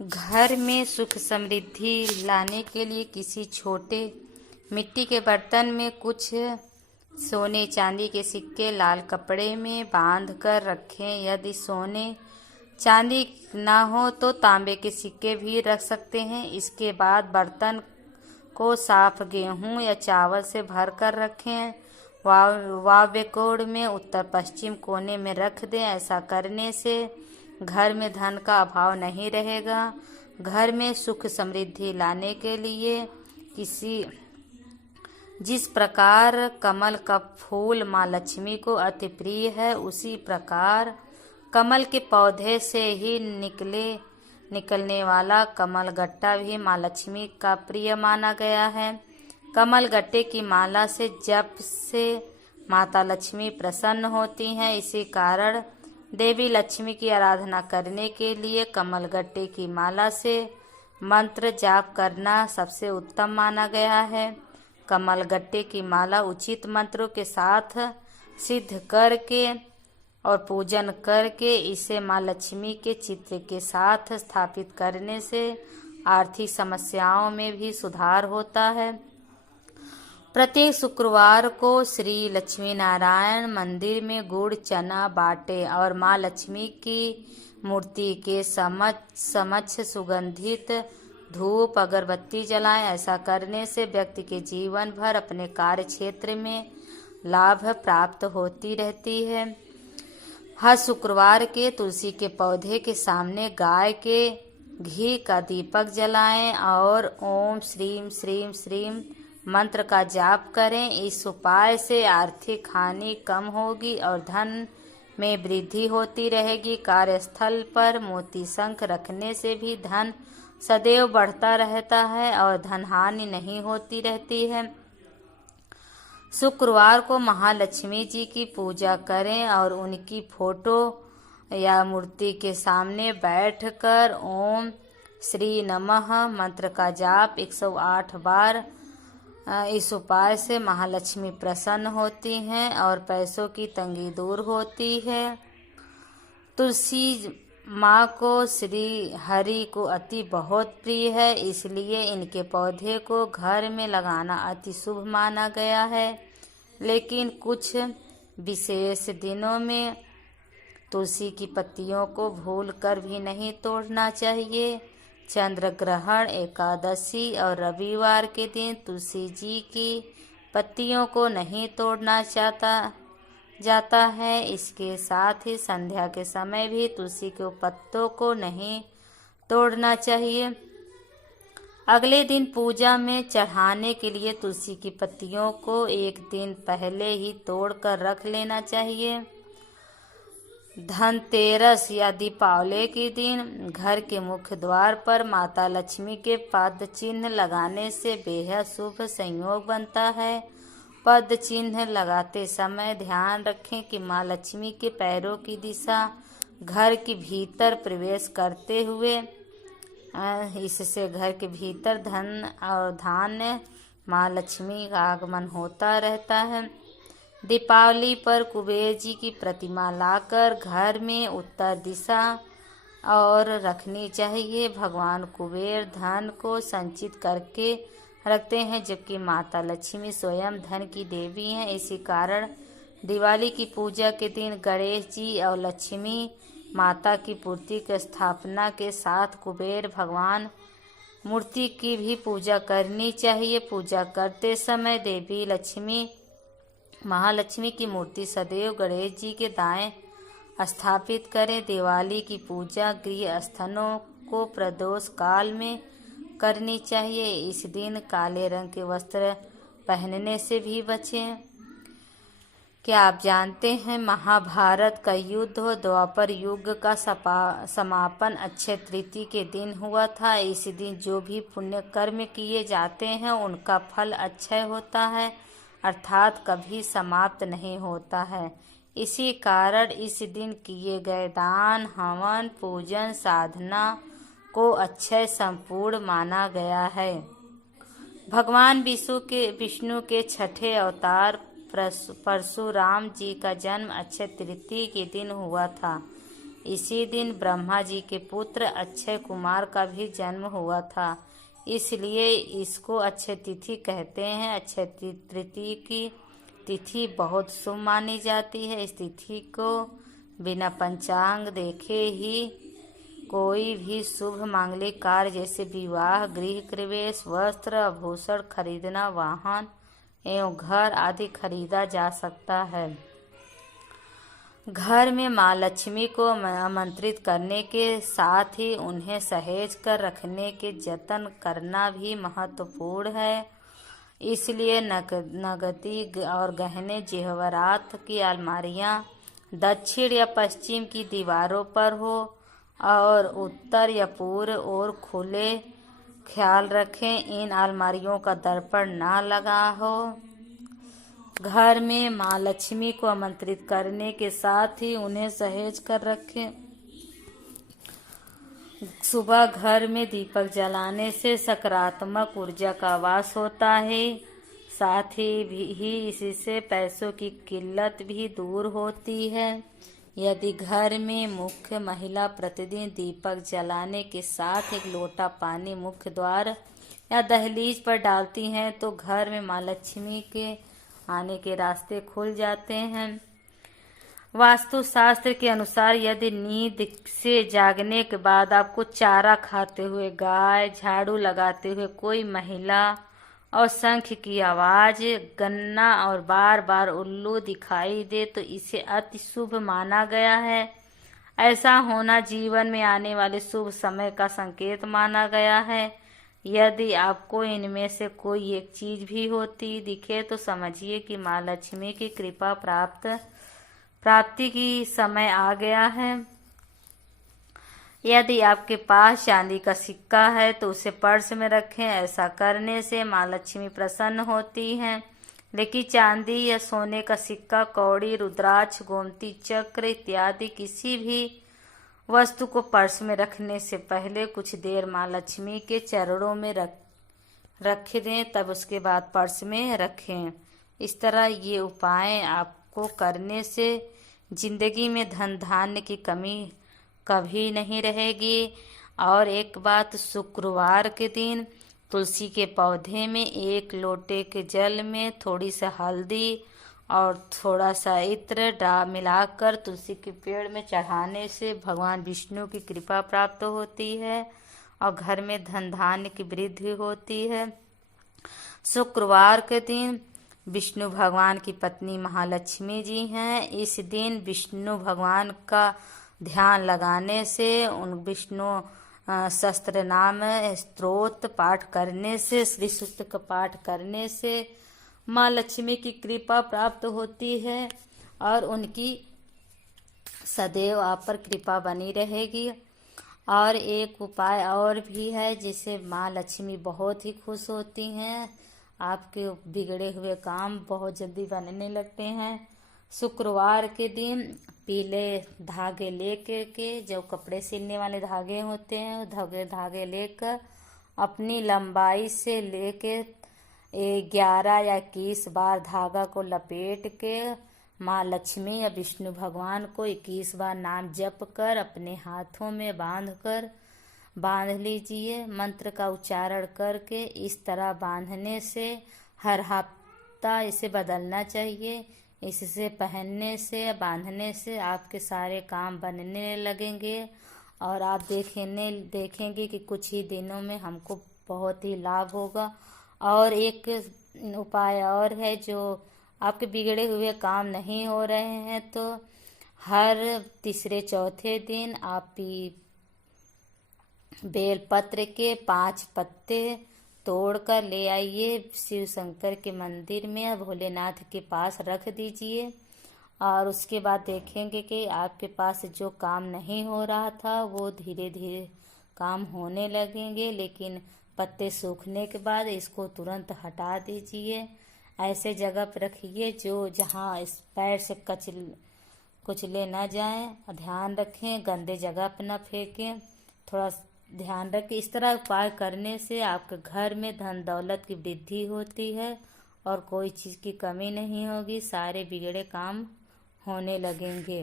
घर में सुख समृद्धि लाने के लिए किसी छोटे मिट्टी के बर्तन में कुछ सोने चांदी के सिक्के लाल कपड़े में बांध कर रखें। यदि सोने चांदी ना हो तो तांबे के सिक्के भी रख सकते हैं। इसके बाद बर्तन को साफ गेहूं या चावल से भर कर रखें। वायव्य कोण में उत्तर पश्चिम कोने में रख दें। ऐसा करने से घर में धन का अभाव नहीं रहेगा। घर में सुख समृद्धि लाने के लिए जिस प्रकार कमल का फूल माँ लक्ष्मी को अति प्रिय है, उसी प्रकार कमल के पौधे से ही निकलने वाला कमल गट्टा भी माँ लक्ष्मी का प्रिय माना गया है। कमल गट्टे की माला से जप से माता लक्ष्मी प्रसन्न होती हैं। इसी कारण देवी लक्ष्मी की आराधना करने के लिए कमल गट्टे की माला से मंत्र जाप करना सबसे उत्तम माना गया है। कमल गट्टे की माला उचित मंत्रों के साथ सिद्ध करके और पूजन करके इसे माँ लक्ष्मी के चित्र के साथ स्थापित करने से आर्थिक समस्याओं में भी सुधार होता है। प्रत्येक शुक्रवार को श्री लक्ष्मी नारायण मंदिर में गुड़ चना बाटे और माँ लक्ष्मी की मूर्ति के समक्ष सुगंधित धूप अगरबत्ती जलाएं। ऐसा करने से व्यक्ति के जीवन भर अपने कार्य क्षेत्र में लाभ प्राप्त होती रहती है। हर शुक्रवार के तुलसी के पौधे के सामने गाय के घी का दीपक जलाएं और ओम श्रीम श्रीम श्रीम मंत्र का जाप करें। इस उपाय से आर्थिक हानि कम होगी और धन में वृद्धि होती रहेगी। कार्यस्थल पर मोती शंख रखने से भी धन सदैव बढ़ता रहता है और धन हानि नहीं होती रहती है। शुक्रवार को महालक्ष्मी जी की पूजा करें और उनकी फोटो या मूर्ति के सामने बैठकर ओम श्री नमः मंत्र का जाप 108 बार। इस उपाय से महालक्ष्मी प्रसन्न होती हैं और पैसों की तंगी दूर होती है। तुलसी माँ को श्री हरि को अति बहुत प्रिय है, इसलिए इनके पौधे को घर में लगाना अति शुभ माना गया है। लेकिन कुछ विशेष दिनों में तुलसी की पत्तियों को भूल कर भी नहीं तोड़ना चाहिए। चंद्र ग्रहण, एकादशी और रविवार के दिन तुलसी जी की पत्तियों को नहीं तोड़ना जाता है। इसके साथ ही संध्या के समय भी तुलसी के पत्तों को नहीं तोड़ना चाहिए। अगले दिन पूजा में चढ़ाने के लिए तुलसी की पत्तियों को एक दिन पहले ही तोड़कर रख लेना चाहिए। धनतेरस या दीपावली के दिन घर के मुख्य द्वार पर माता लक्ष्मी के पद चिन्ह लगाने से बेहद शुभ संयोग बनता है। पद चिन्ह लगाते समय ध्यान रखें कि माँ लक्ष्मी के पैरों की दिशा घर के भीतर प्रवेश करते हुए, इससे घर के भीतर धन और धान्य माँ लक्ष्मी का आगमन होता रहता है। दीपावली पर कुबेर जी की प्रतिमा लाकर घर में उत्तर दिशा और रखनी चाहिए। भगवान कुबेर धन को संचित करके रखते हैं, जबकि माता लक्ष्मी स्वयं धन की देवी हैं। इसी कारण दिवाली की पूजा के दिन गणेश जी और लक्ष्मी माता की मूर्ति की स्थापना के साथ कुबेर भगवान मूर्ति की भी पूजा करनी चाहिए। पूजा करते समय देवी लक्ष्मी महालक्ष्मी की मूर्ति सदैव गणेश जी के दाएं स्थापित करें। दिवाली की पूजा गृह स्थलों को प्रदोष काल में करनी चाहिए। इस दिन काले रंग के वस्त्र पहनने से भी बचें। क्या आप जानते हैं महाभारत का युद्ध और द्वापर युग का समापन अक्षय तृतीया के दिन हुआ था। इस दिन जो भी पुण्य कर्म किए जाते हैं उनका फल अक्षय होता है, अर्थात कभी समाप्त नहीं होता है। इसी कारण इस दिन किए गए दान, हवन, पूजन, साधना को अक्षय संपूर्ण माना गया है। भगवान विष्णु के छठे अवतार परशुराम जी का जन्म अक्षय तृतीया के दिन हुआ था। इसी दिन ब्रह्मा जी के पुत्र अक्षय कुमार का भी जन्म हुआ था, इसलिए इसको अक्षय तिथि कहते हैं। अक्षय तृतीया की तिथि बहुत शुभ मानी जाती है। इस तिथि को बिना पंचांग देखे ही कोई भी शुभ मांगलिक कार्य जैसे विवाह, गृह प्रवेश, वस्त्र, आभूषण खरीदना, वाहन एवं घर आदि खरीदा जा सकता है। घर में माँ लक्ष्मी को आमंत्रित करने के साथ ही उन्हें सहेज कर रखने के जतन करना भी महत्वपूर्ण है। इसलिए नगदी और गहने जेवरात की अलमारियाँ दक्षिण या पश्चिम की दीवारों पर हो और उत्तर या पूर्व ओर खुले। ख्याल रखें इन अलमारियों का दर्पण ना लगा हो। घर में माँ लक्ष्मी को आमंत्रित करने के साथ ही उन्हें सहेज कर रखें। सुबह घर में दीपक जलाने से सकारात्मक ऊर्जा का वास होता है। साथ ही इससे पैसों की किल्लत भी दूर होती है। यदि घर में मुख्य महिला प्रतिदिन दीपक जलाने के साथ एक लोटा पानी मुख्य द्वार या दहलीज पर डालती हैं तो घर में माँ लक्ष्मी के आने के रास्ते खुल जाते हैं। वास्तुशास्त्र के अनुसार यदि नींद से जागने के बाद आपको चारा खाते हुए गाय, झाड़ू लगाते हुए कोई महिला और शंख की आवाज, गन्ना और बार बार उल्लू दिखाई दे तो इसे अति शुभ माना गया है। ऐसा होना जीवन में आने वाले शुभ समय का संकेत माना गया है। यदि आपको इनमें से कोई एक चीज भी होती दिखे तो समझिए कि माँ लक्ष्मी की कृपा प्राप्ति की समय आ गया है। यदि आपके पास चांदी का सिक्का है तो उसे पर्स में रखें। ऐसा करने से माँ लक्ष्मी प्रसन्न होती हैं। लेकिन चांदी या सोने का सिक्का, कौड़ी, रुद्राक्ष, गोमती चक्र इत्यादि किसी भी वस्तु को पर्स में रखने से पहले कुछ देर माँ लक्ष्मी के चरणों में रख दें, तब उसके बाद पर्स में रखें। इस तरह ये उपाय आपको करने से जिंदगी में धन धान्य की कमी कभी नहीं रहेगी। और एक बात, शुक्रवार के दिन तुलसी के पौधे में एक लोटे के जल में थोड़ी सा हल्दी और थोड़ा सा इत्र मिलाकर तुलसी के पेड़ में चढ़ाने से भगवान विष्णु की कृपा प्राप्त होती है और घर में धन धान्य की वृद्धि होती है। शुक्रवार के दिन विष्णु भगवान की पत्नी महालक्ष्मी जी हैं। इस दिन विष्णु भगवान का ध्यान लगाने से, उन विष्णु सहस्त्र नाम स्तोत्र पाठ करने से, श्री सूक्त का पाठ करने से माँ लक्ष्मी की कृपा प्राप्त होती है और उनकी सदैव आप पर कृपा बनी रहेगी। और एक उपाय और भी है जिससे माँ लक्ष्मी बहुत ही खुश होती हैं। आपके बिगड़े हुए काम बहुत जल्दी बनने लगते हैं। शुक्रवार के दिन पीले धागे लेकर के, जो कपड़े सिलने वाले धागे होते हैं, धागे लेकर अपनी लंबाई से लेकर 11 या 21 बार धागा को लपेट के माँ लक्ष्मी या विष्णु भगवान को 21 बार नाम जप कर अपने हाथों में बांध लीजिए। मंत्र का उच्चारण करके इस तरह बांधने से हर हफ्ता इसे बदलना चाहिए। इससे पहनने से, बांधने से आपके सारे काम बनने लगेंगे और आप देखेंगे कि कुछ ही दिनों में हमको बहुत ही लाभ होगा। और एक उपाय और है, जो आपके बिगड़े हुए काम नहीं हो रहे हैं तो हर तीसरे चौथे दिन आप बेलपत्र के 5 पत्ते तोड़कर ले आइए, शिव शंकर के मंदिर में या भोलेनाथ के पास रख दीजिए। और उसके बाद देखेंगे कि आपके पास जो काम नहीं हो रहा था वो धीरे धीरे काम होने लगेंगे। लेकिन पत्ते सूखने के बाद इसको तुरंत हटा दीजिए। ऐसे जगह पर रखिए जहाँ इस पैर से कुचले न जाएं। ध्यान रखें गंदे जगह पर न फेंकें, थोड़ा ध्यान रखें। इस तरह उपाय करने से आपके घर में धन दौलत की वृद्धि होती है और कोई चीज़ की कमी नहीं होगी। सारे बिगड़े काम होने लगेंगे।